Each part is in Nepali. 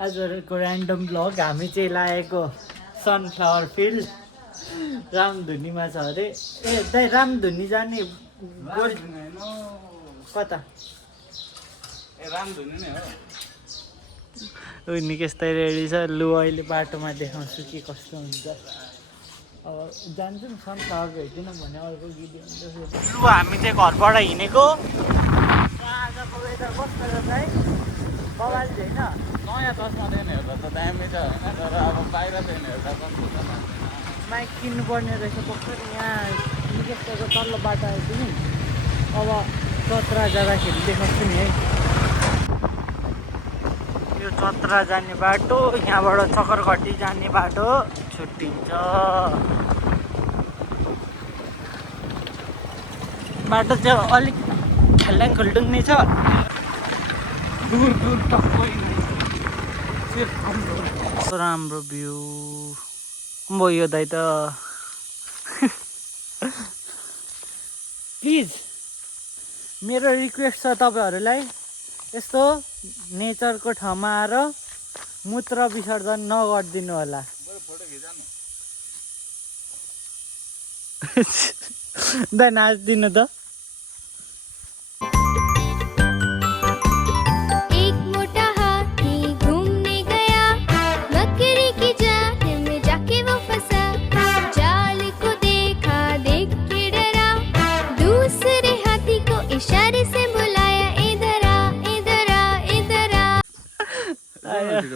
आजको ऱ्यान्डम ब्लग हामी चाहिँ लागेको सनफ्लावर फिल्ड रामधुनीमा छ अरे। ए दाइ रामधुनी जाने कता रामधुनी नै हो। निकेश दाइ रेडी छ। लु अहिले बाटोमा देखाउँछु के कस्तो हुन्छ। अब जान्छौँ सनफ्लावर भेट्दिनँ भने अर्को गिडी हुन्छ। लु हामी चाहिँ घरबाट हिँडेको। आजको वेदर कस्तो छ दाइ? बवाल छैन। नयाँ चस्मा चाहिँ हेर्दा त दामी छ होइन, तर अब बाहिर चाहिँ हेर्दा कस्तो छ माइक किन्नुपर्ने रहेछ भर्खर यहाँ निकेशको तल्लो बाटो आएछु नि। अब चतरा जाँदाखेरि देखाउँछु नि है। यो चतरा जाने बाटो, यहाँबाट चक्करघट्टी जाने बाटो छुट्टिन्छ। बाटो चाहिँ अलिक खेल्डाङ खुल्डुङ नै छ। दूर दूर टक्कै राम्रो भ्यू। म यो दाइ त प्लिज मेरो रिक्वेस्ट छ तपाईँहरूलाई, यस्तो नेचरको ठाउँमा आएर मूत्र विसर्जन नगरिदिनु होला। फोटो खिचानु दाइ नाचिदिनु त।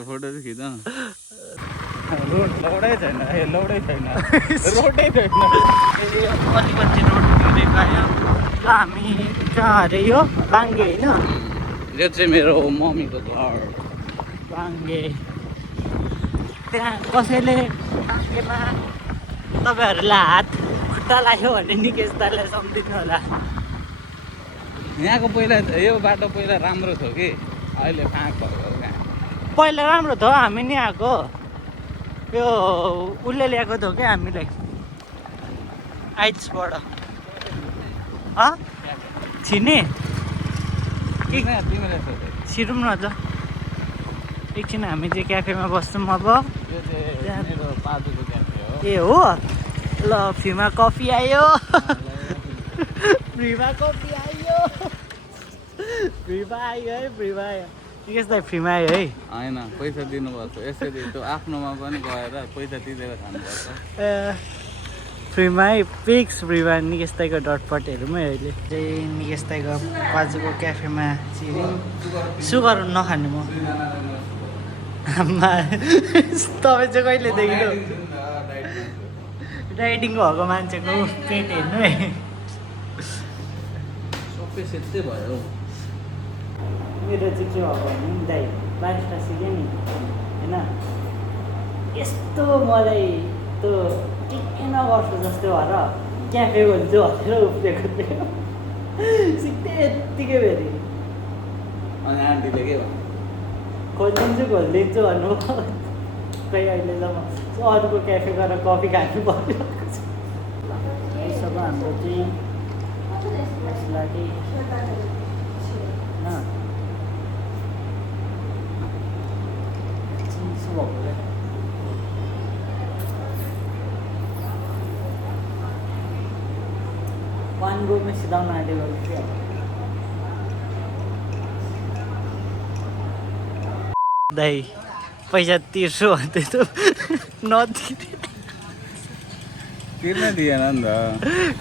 फोटो चाहिँ खिच न। रोड लौडै छैन, लौडै छैन, रोडै छैन। अलिकति रोड बिग्रेको आयो। हामी कहाँ अरे यो बाङ्गे होइन? यो चाहिँ मेरो मम्मीको घर बाङ्गे। त्यहाँ कसैले बाङ्गेमा तपाईँहरूलाई हात खुट्टा लाग्यो भने निकेश दाइलाई सम्झिनु होला। यहाँको पहिला यो बाटो पहिला राम्रो थियो कि अहिले फाँक भयो। पहिला राम्रो थियो, हामी नि आएको। यो उसले ल्याएको थियो क्या हामीलाई आइट्सबाट। छिर्ने के तिमीलाई छिरौँ न त एकछिन। हामी चाहिँ क्याफेमा बस्छौँ अब। यो चाहिँ मेरो पाजुको क्याफे हो। ए हो ल, फ्रीमा कफी आयो। फ्रीमा कफी आयो। फ्रीमा आयो है, फ्रीमा आयो। निकेश दाइ फ्रीमा आयो है? होइन, पैसा दिनुपर्छ। यसरी त्यो आफ्नोमा पनि गएर पैसा तिरेर खानुपर्छ। ए फ्रीमा है, फिक्स फ्रीमा। निकेश दाइको डटपट हेरौँ है अहिले चाहिँ। निकेश दाइको बाजुको क्याफेमा छिर्यौँ। सुगर नखाने म। आमा तपाईँ चाहिँ कहिले देखिनु डाइटिङ भएको मान्छेको पेट हेर्नु है। सबै सेतै भयो। मेरो चाहिँ के भएको भने दाइ बारिस्टा सिकेँ नि होइन, यस्तो मलाई त्यो के नगर्छु जस्तो भएर क्याफे खोल्छु भनेर उफ्रेको थियो। सिक्दै यत्तिकै फेरि अनि आन्टीले के भन्यो? खोलिदिन्छु भन्नुभयो। खै अहिलेसम्म अरूको क्याफे गएर कफी खानु पर्यो। यसो हाम्रो चाहिँ लागि वान गोमै सिधाउन आँटेको थियो। दाइ पैसा तिर्छु भन्दै त तिर्न दिएन नि त।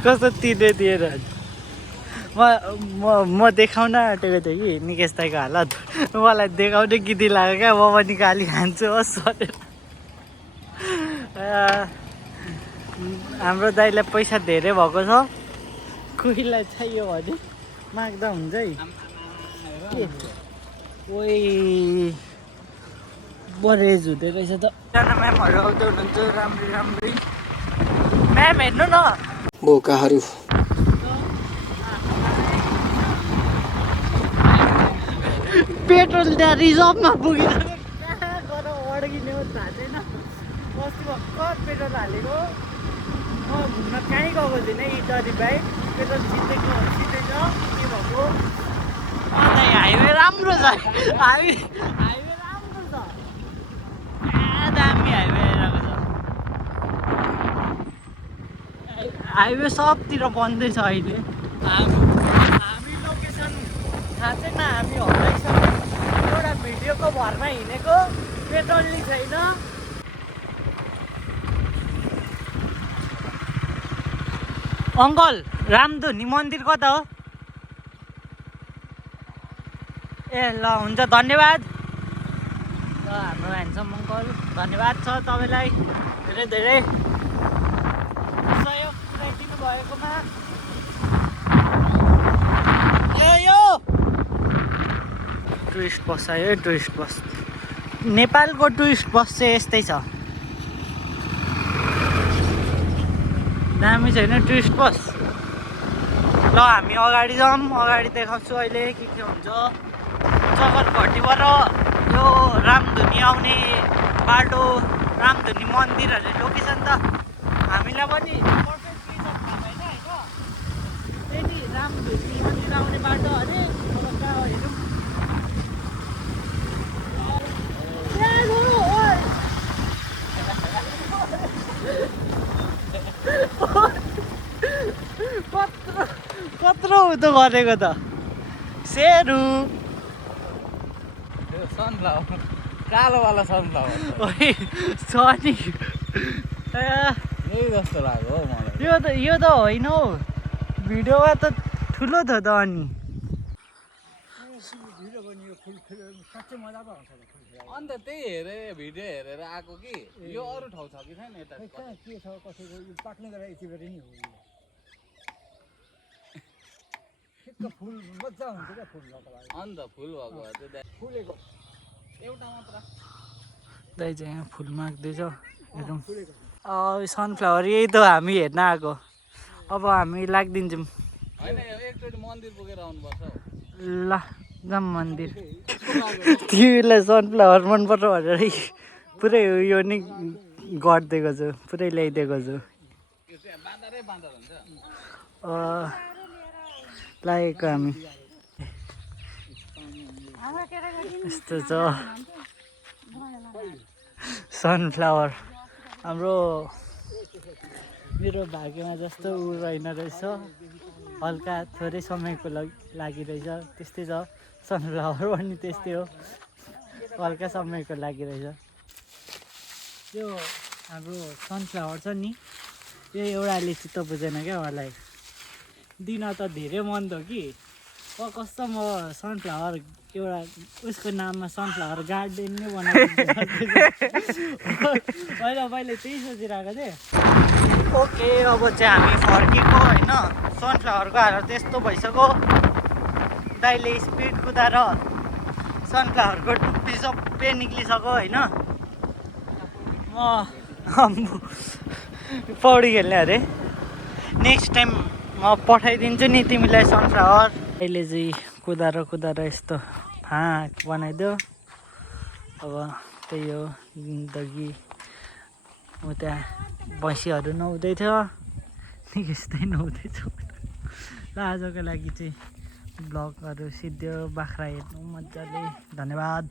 कस्तो तिर्दै दिएर म देखाउन आँटेको थिएँ कि निकेश दाइको हालत। मलाई देखाउने गिटी लाग्यो क्या, म पनि गाली खान्छु होस् भनेर। हाम्रो दाइलाई पैसा धेरै भएको छ, कोहीलाई चाहियो भने माग्दा हुन्छ है। ओइ बरेज हुँदै रहेछ त। एकजना म्यामहरू आउँदै हुनुहुन्छ राम्री राम्री। म्याम हेर्नु न बोकाहरू। पेट्रोल त्यहाँ रिजर्भमा पुगिसक्यो। कहाँ गएर अड्किने हो थाहा छैन। अस्ति भर्खर पेट्रोल हालेको। म घुम्न कहीँ गएको थिइनँ इटरी बाइक। पेट्रोल सिधैको सिधै छ के भएको। हाइवे राम्रो छ, हाइवे राम्रो छ। हाइवे सबतिर बन्दैछ अहिले हामी लोकेसन थाहा छैन हामी हराइसक्यौँ एउटा भिडियोको भरमा हिँडेको पेट्रोल नि छैन अङ्कल रामधुनी मन्दिर कता हो ए ल हुन्छ धन्यवाद ल हाम्रो ह्यान्डसम अङ्कल धन्यवाद छ तपाईँलाई धेरै धेरै सहयोग पुऱ्याइदिनु भएकोमा यो टुरिस्ट बस आयो टुरिस्ट बस नेपालको टुरिस्ट बस चाहिँ यस्तै छ दामी छैन टुरिस्ट बस ल हामी अगाडि जाऊँ अगाडि देखाउँछु अहिले के हुन्छ जगरघटीबाट यो रामधुनी आउने बाटो रामधुनी मन्दिरहरूले लोकेसन त हामीलाई पनि पर्फेक्टली त थाहा भएन होइन त्यही रामधुनी मन्दिर आउने बाटो अरे कहाँ हेरौँ कत्रो उतो गरेको त सेरु सनफ्लावर कालोवाला सनफ्लावर छ नि यही जस्तो लाग्यो हौ मलाई यो त होइन हौ भिडियोमा त ठुलो थियो त अनि अन्त त्यही भिडियो हेरेर आएको कि यो अरू ठाउँ छ कि छैन यता के छ कसैको यो पाक्ने गरेर यतिबाट नि हो ठिक्क फुल मजा हुन्छ क्या फुल भएको लागि अन्त फुल भएको भए चाहिँ फुलेको एउटा मात्र दाइ चाहिँ यहाँ फुल माग्दैछ हेरौँ सनफ्लावर यही त हामी हेर्न आएको अब हामी लाग्दिन्छौँ होइन एकचोटि मन्दिर पुगेर आउनुपर्छ हौ ल जाऊँ मन्दिर तिमीलाई सनफ्लावर मनपर्छ भनेर पुरै यो नि गरिदिएको छु पुरै ल्याइदिएको छु यो चाहिँ बाँदरै बाँदर हुन्छ लागेको हामी यस्तो छ सनफ्लावर हाम्रो मेरो भाग्यमा जस्तो ऊ रहेन रहेछ हल्का थोरै समयको लागि रहेछ त्यस्तै छ सनफ्लावर पनि त्यस्तै हो हल्का समयको लागि रहेछ त्यो हाम्रो सनफ्लावर छ नि यो एउटाले चित्त बुझेन क्या मलाई दिन त धेरै मन थियो कि कस्तो म सनफ्लावर एउटा उसको नाममा सनफ्लावर गार्डन नै बनाइदिन्छु पहिला मैले त्यही सोचिरहेको थिएँ ओके अब चाहिँ हामी फर्केको होइन सनफ्लावरको हालत त्यस्तो भइसक्यो दाइले स्पिड कुदाएर सनफ्लावरको टुप्पी सबै निक्लिसक्यो होइन म पौडी खेल्ने अरे नेक्स्ट टाइम म पठाइदिन्छु नि तिमीलाई सनफ्लावर अहिले चाहिँ कुदाएर यस्तो फाँक बनाइदियो अब त्यही हो जिन्दगी म त्यहाँ भैँसीहरू नुहाउँदै थियो यस्तै नुहाउँदैछु ल आजको लागि चाहिँ ब्लगहरू सिद्धियो बाख्रा हेर्नु मजाले धन्यवाद।